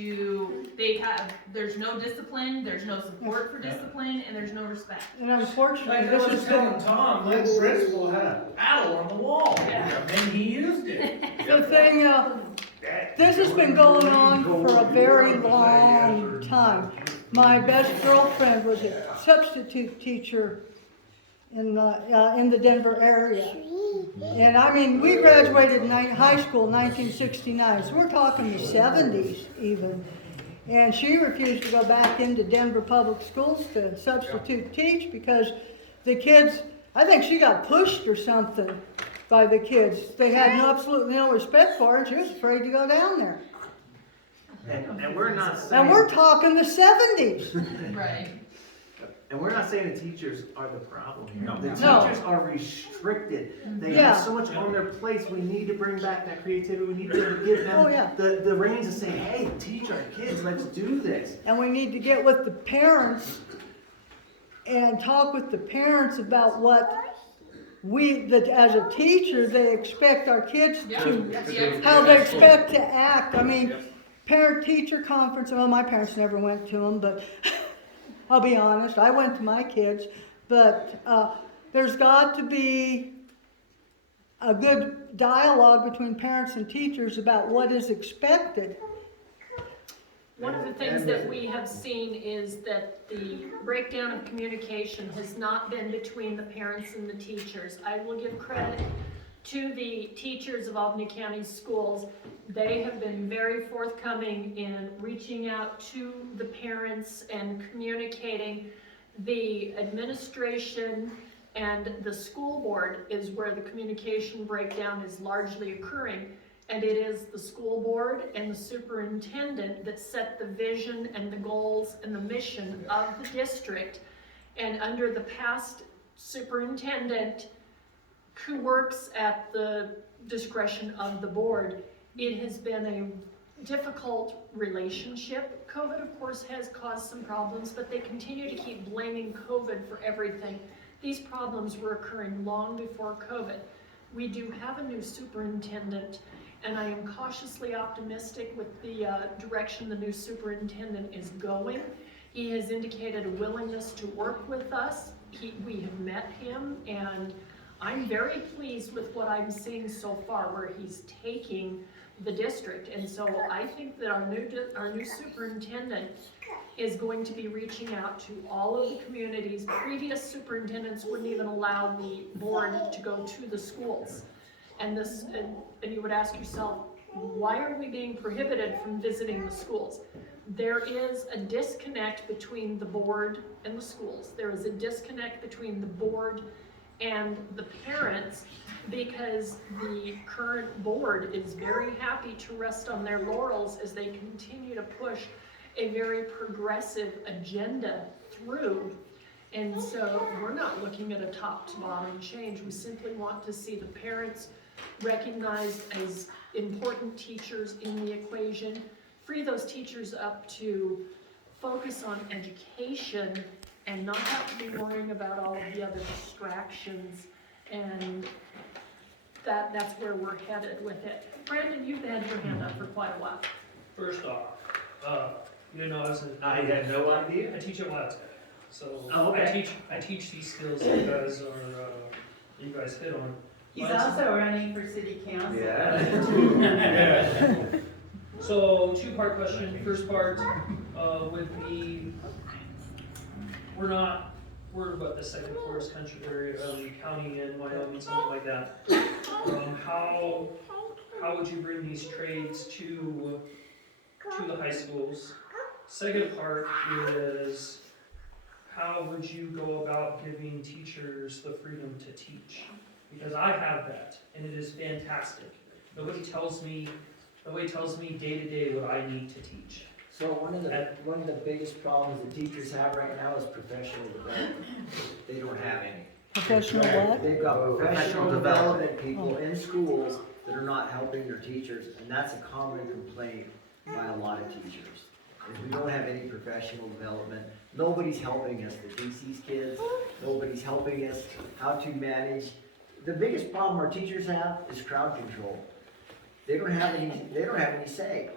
There's no discipline, there's no support for discipline, and there's no respect. And unfortunately, Like I this was is telling Tom, my principal had a paddle on the wall, Yeah. and he used it. the thing. This has been going on for a very long time. My best girlfriend was a substitute teacher in the Denver area. And I mean, we graduated in high school in 1969, so we're talking the 70s even. And she refused to go back into Denver public schools to substitute teach because the kids, I think she got pushed or something by the kids. They had absolutely no respect for her, and she was afraid to go down there. And we're not saying, And we're talking the 70s. Right. and we're not saying the teachers are the problem here. No. The No. teachers are restricted. They Yeah. have so much on their plates. We need to bring back that creativity. We need to give them Oh, yeah. the reins of saying, hey, teach our kids, let's do this. And we need to get with the parents and talk with the parents about what that as a teacher, they expect our kids to, how they expect to act. I mean, parent-teacher conference, well, my parents never went to them, but I'll be honest, I went to my kids. But there's got to be a good dialogue between parents and teachers about what is expected. One of the things that we have seen is that the breakdown of communication has not been between the parents and the teachers. I will give credit to the teachers of Albany County Schools. They have been very forthcoming in reaching out to the parents and communicating. The administration and the school board is where the communication breakdown is largely occurring. And it is the school board and the superintendent that set the vision and the goals and the mission of the district. And under the past superintendent, who works at the discretion of the board, it has been a difficult relationship. COVID, of course, has caused some problems, but they continue to keep blaming COVID for everything. These problems were occurring long before COVID. We do have a new superintendent, and I am cautiously optimistic with the direction the new superintendent is going. He has indicated a willingness to work with us. We have met him, and I'm very pleased with what I'm seeing so far, where he's taking the district. And so I think that our new superintendent is going to be reaching out to all of the communities. Previous superintendents wouldn't even allow the board to go to the schools. And you would ask yourself, why are we being prohibited from visiting the schools? There is a disconnect between the board and the schools. There is a disconnect between the board and the parents, because the current board is very happy to rest on their laurels as they continue to push a very progressive agenda through. And so we're not looking at a top to bottom change. We simply want to see the parents recognized as important teachers in the equation, free those teachers up to focus on education and not have to be worrying about all of the other distractions. And that's where we're headed with it. Brandon, you've had your hand up for quite a while. First off, you didn't know I had no idea. I teach at Wildcat. So Oh, okay. I teach these skills you guys hit on. He's also running for city council. Yeah. So two-part question. First part would be, we're what, the second poorest country area of the county in Wyoming, something like that. How would you bring these trades to the high schools? Second part is, how would you go about giving teachers the freedom to teach? Because I have that, and it is fantastic. Nobody tells me day to day what I need to teach. So one of the biggest problems that teachers have right now is professional development. They don't have any. Professional what? They've got professional development people in schools that are not helping their teachers, and that's a common complaint by a lot of teachers. If we don't have any professional development, nobody's helping us to teach these kids. Nobody's helping us how to manage. The biggest problem our teachers have is crowd control. They don't have any say.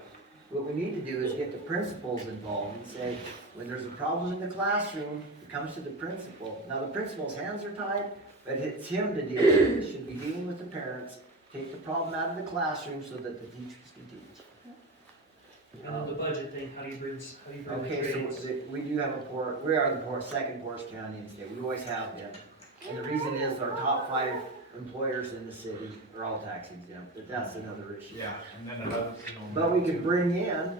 what we need to do is get the principals involved and say, when there's a problem in the classroom, it comes to the principal. Now, the principal's hands are tied, but it's him to deal with it. It should be dealing with the parents, take the problem out of the classroom so that the teachers can teach. And then the budget thing, how do you bring the Okay, trades? so we do have we are the second poorest county in the state, we always have been. And the reason is our top 5 employers in the city are all tax exempt, but that's another issue. Yeah, and then another, But we could bring in,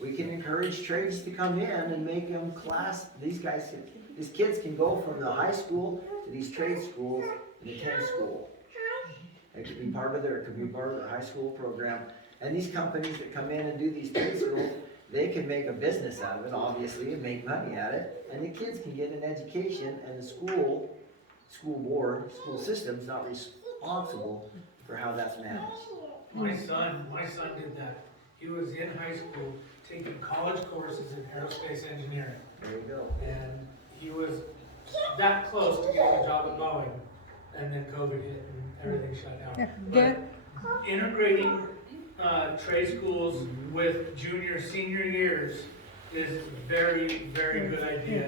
we can encourage trades to come in and make them these kids can go from the high school to these trade schools and attend school. It could be part of their high school program. And these companies that come in and do these trade schools, they can make a business out of it, obviously, and make money at it. And the kids can get an education, and the school board, school system's not responsible for how that's managed. My son did that. He was in high school taking college courses in aerospace engineering. There you go. And he was that close to getting a job at Boeing, and then COVID hit and everything shut down. Dan, But integrating trade schools with junior, senior years is very, very good idea.